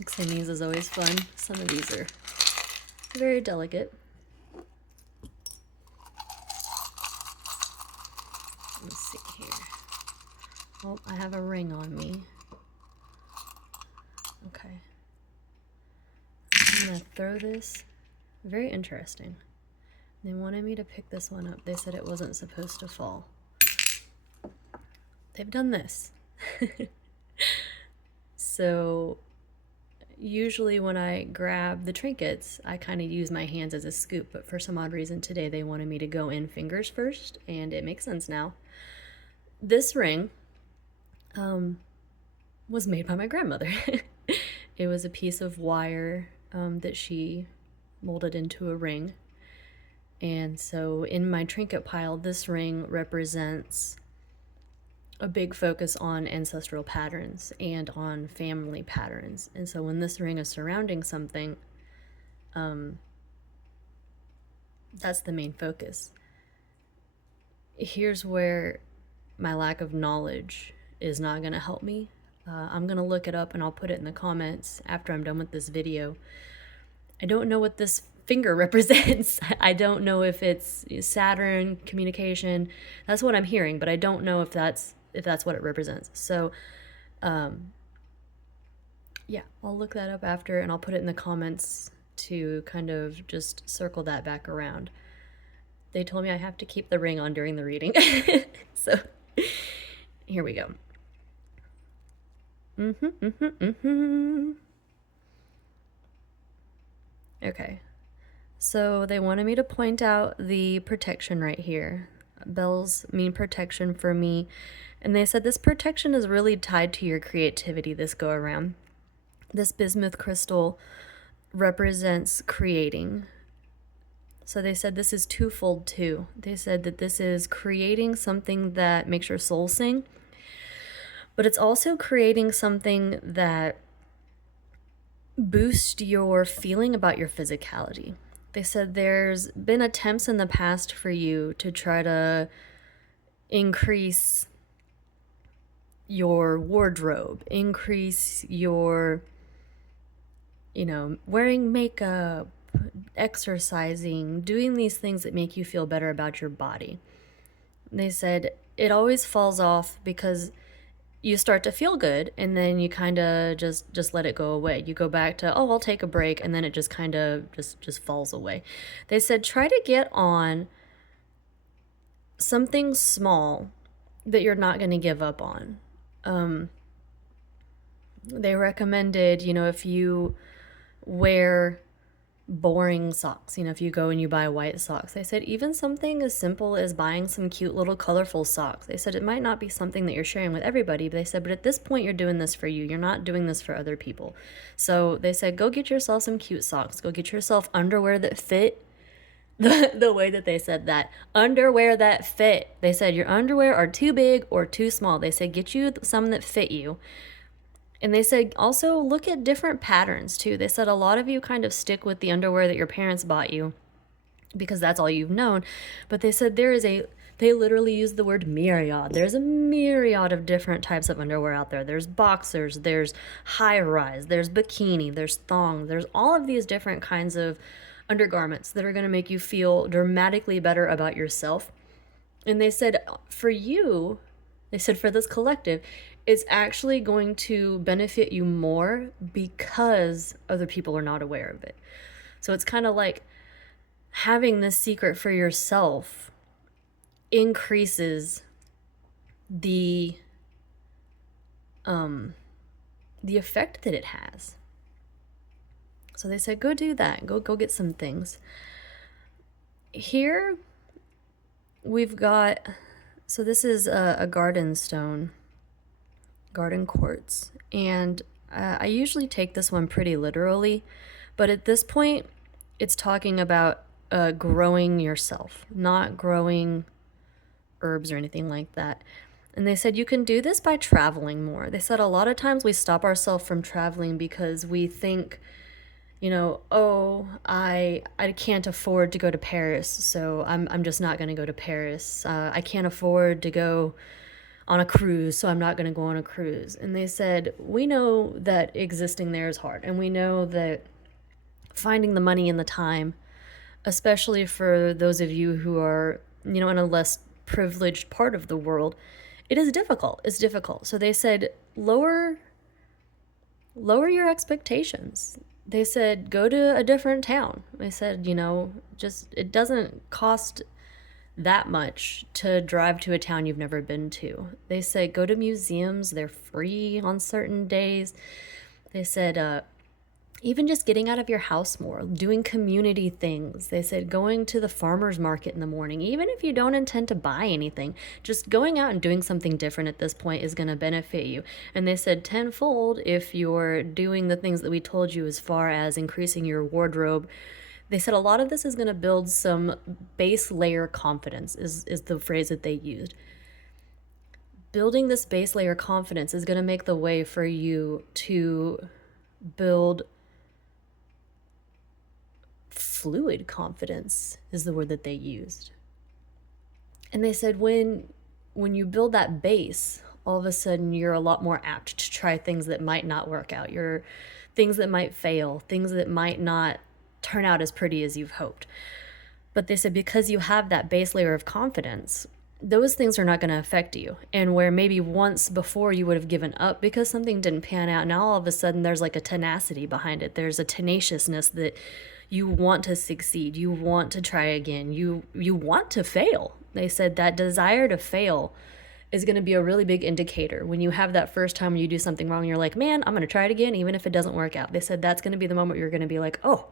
Mixing these is always fun. Some of these are very delicate. Let's see here. Oh, I have a ring on me. Okay. I'm gonna throw this. Very interesting. They wanted me to pick this one up. They said it wasn't supposed to fall. They've done this. So usually when I grab the trinkets, I kind of use my hands as a scoop, but for some odd reason today they wanted me to go in fingers first, and it makes sense now. This ring was made by my grandmother. It was a piece of wire that she molded into a ring. And so in my trinket pile, this ring represents a big focus on ancestral patterns and on family patterns. And so when this ring is surrounding something, that's the main focus. Here's where my lack of knowledge is not going to help me. I'm going to look it up and I'll put it in the comments after I'm done with this video. I don't know what this finger represents. I don't know if it's Saturn, communication. That's what I'm hearing, but I don't know if that's what it represents. So, yeah, I'll look that up after and I'll put it in the comments to kind of just circle that back around. They told me I have to keep the ring on during the reading. So, here we go. Okay. So they wanted me to point out the protection right here. Bells mean protection for me. And they said this protection is really tied to your creativity this go around. This bismuth crystal represents creating. So they said this is twofold too. They said that this is creating something that makes your soul sing, but it's also creating something that boosts your feeling about your physicality. They said there's been attempts in the past for you to try to increase your wardrobe, increase your, wearing makeup, exercising, doing these things that make you feel better about your body. They said it always falls off because you start to feel good and then you kind of just let it go away. You go back to, oh, I'll take a break, and then it just kind of just falls away. They said try to get on something small that you're not going to give up on. They recommended, if you wear boring socks, if you go and you buy white socks, they said even something as simple as buying some cute little colorful socks. They said it might not be something that you're sharing with everybody, but they said, but at this point you're doing this for you. You're not doing this for other people. So they said, go get yourself some cute socks. Go get yourself underwear that fit the way that they said that. Underwear that fit. They said your underwear are too big or too small. They said get you some that fit you. And they said also look at different patterns too. They said a lot of you kind of stick with the underwear that your parents bought you because that's all you've known. But they said they literally used the word myriad. There's a myriad of different types of underwear out there. There's boxers, there's high rise, there's bikini, there's thong. There's all of these different kinds of undergarments that are going to make you feel dramatically better about yourself. And they said for you, they said for this collective, it's actually going to benefit you more because other people are not aware of it. So it's kind of like having this secret for yourself increases the effect that it has. So they said, go do that. Go get some things. Here we've got, so this is a garden stone, garden quartz. And I usually take this one pretty literally, but at this point, it's talking about growing yourself, not growing herbs or anything like that. And they said you can do this by traveling more. They said a lot of times we stop ourselves from traveling because we think, oh, I can't afford to go to Paris, so I'm just not going to go to Paris. I can't afford to go on a cruise, so I'm not going to go on a cruise. And they said, we know that existing there is hard, and we know that finding the money and the time, especially for those of you who are, in a less privileged part of the world, it is difficult. It's difficult. So they said, lower your expectations. They said, go to a different town. They said, just, it doesn't cost that much to drive to a town you've never been to. They say, go to museums. They're free on certain days. They said, even just getting out of your house more, doing community things. They said going to the farmer's market in the morning, even if you don't intend to buy anything, just going out and doing something different at this point is going to benefit you. And they said tenfold if you're doing the things that we told you as far as increasing your wardrobe. They said a lot of this is going to build some base layer confidence is the phrase that they used. Building this base layer confidence is going to make the way for you to build fluid confidence is the word that they used. And they said when you build that base, all of a sudden you're a lot more apt to try things that might not work out. You're things that might fail, things that might not turn out as pretty as you've hoped. But they said because you have that base layer of confidence, those things are not going to affect you. And where maybe once before you would have given up because something didn't pan out, now all of a sudden there's like a tenacity behind it. There's a tenaciousness that you want to succeed. You want to try again. You want to fail. They said that desire to fail is going to be a really big indicator. When you have that first time when you do something wrong, you're like, man, I'm going to try it again, even if it doesn't work out. They said that's going to be the moment you're going to be like, oh,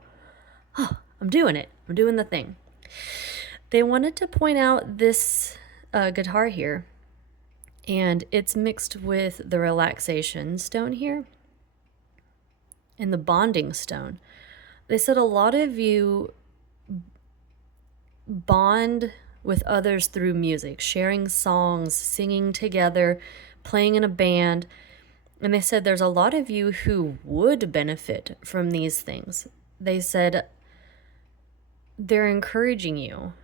I'm doing it. I'm doing the thing. They wanted to point out this guitar here, and it's mixed with the relaxation stone here and the bonding stone. They said a lot of you bond with others through music, sharing songs, singing together, playing in a band. And they said there's a lot of you who would benefit from these things. They said they're encouraging you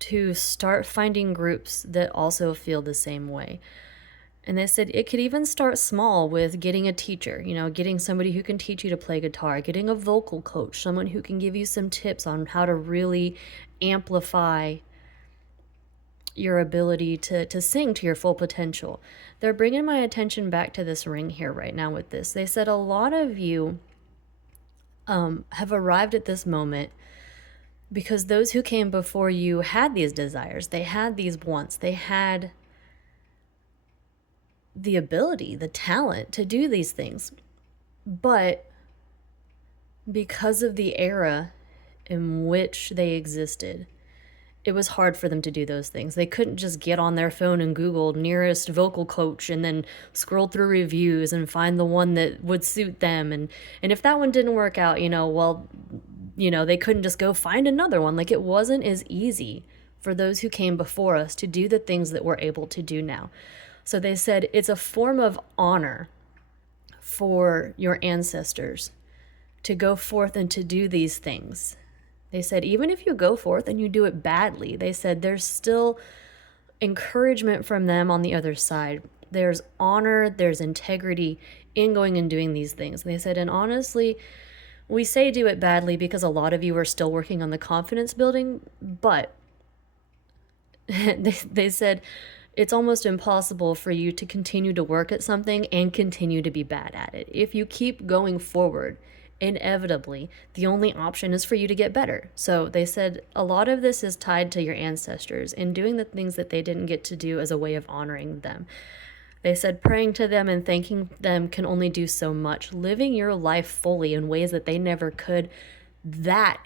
to start finding groups that also feel the same way. And they said it could even start small with getting a teacher, getting somebody who can teach you to play guitar, getting a vocal coach, someone who can give you some tips on how to really amplify your ability to sing to your full potential. They're bringing my attention back to this ring here right now with this. They said a lot of you have arrived at this moment because those who came before you had these desires. They had these wants. They had the ability, the talent to do these things. But because of the era in which they existed, it was hard for them to do those things. They couldn't just get on their phone and Google nearest vocal coach and then scroll through reviews and find the one that would suit them. And if that one didn't work out, they couldn't just go find another one. Like, it wasn't as easy for those who came before us to do the things that we're able to do now. So they said it's a form of honor for your ancestors to go forth and to do these things. They said even if you go forth and you do it badly, they said there's still encouragement from them on the other side. There's honor, there's integrity in going and doing these things. And they said, and honestly, we say do it badly because a lot of you are still working on the confidence building, but they said it's almost impossible for you to continue to work at something and continue to be bad at it. If you keep going forward, inevitably, the only option is for you to get better. So they said a lot of this is tied to your ancestors and doing the things that they didn't get to do as a way of honoring them. They said praying to them and thanking them can only do so much. Living your life fully in ways that they never could, that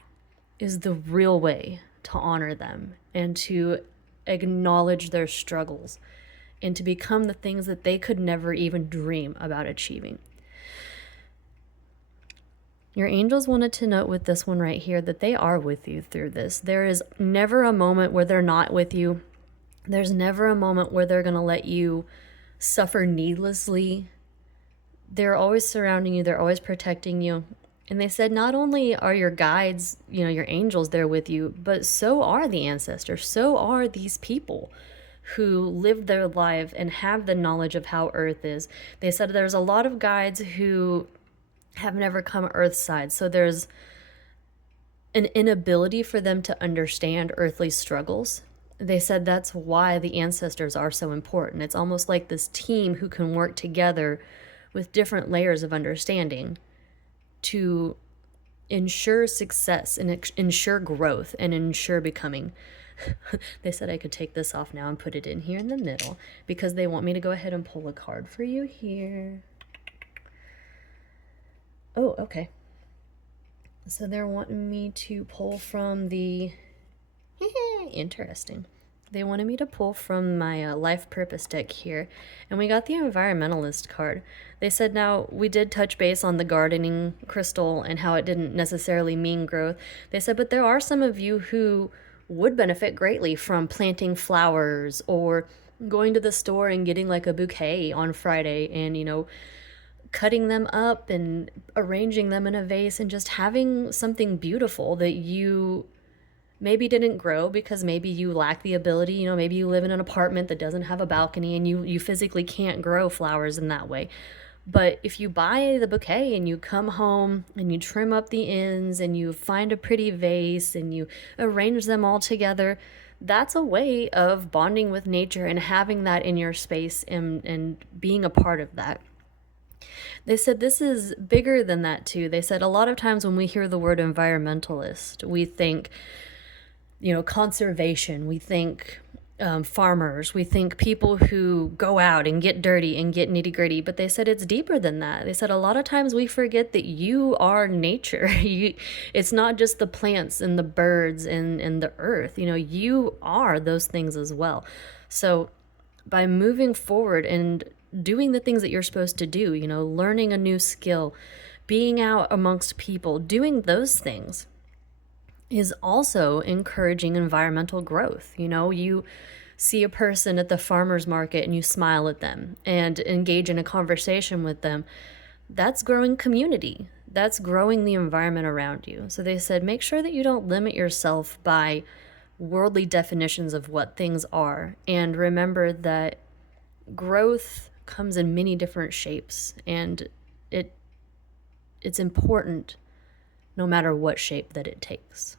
is the real way to honor them and to acknowledge their struggles and to become the things that they could never even dream about achieving. Your angels wanted to note with this one right here that they are with you through this. There is never a moment where they're not with you. There's never a moment where they're going to let you suffer needlessly. They're always surrounding you. They're always protecting you. And they said not only are your guides, your angels there with you, but so are the ancestors. So are these people who lived their life and have the knowledge of how Earth is. They said there's a lot of guides who have never come Earthside, so there's an inability for them to understand earthly struggles. They said that's why the ancestors are so important. It's almost like this team who can work together with different layers of understanding to ensure success and ensure growth and ensure becoming. They said I could take this off now and put it in here in the middle because they want me to go ahead and pull a card for you here. Oh, okay. So they're wanting me to pull from the... Interesting. They wanted me to pull from my life purpose deck here, and we got the environmentalist card. They said now we did touch base on the gardening crystal and how it didn't necessarily mean growth. They said, but there are some of you who would benefit greatly from planting flowers or going to the store and getting like a bouquet on Friday and, cutting them up and arranging them in a vase and just having something beautiful that you maybe didn't grow because maybe you lack the ability. Maybe you live in an apartment that doesn't have a balcony and you physically can't grow flowers in that way. But if you buy the bouquet and you come home and you trim up the ends and you find a pretty vase and you arrange them all together, that's a way of bonding with nature and having that in your space and being a part of that. They said this is bigger than that too. They said a lot of times when we hear the word environmentalist, we think, conservation, we think farmers, we think people who go out and get dirty and get nitty gritty, but they said it's deeper than that. They said a lot of times we forget that you are nature. It's not just the plants and the birds and the earth, you are those things as well. So by moving forward and doing the things that you're supposed to do, learning a new skill, being out amongst people, doing those things is also encouraging environmental growth. You see a person at the farmer's market and you smile at them and engage in a conversation with them. That's growing community. That's growing the environment around you. So they said, make sure that you don't limit yourself by worldly definitions of what things are. And remember that growth comes in many different shapes, and it's important no matter what shape that it takes.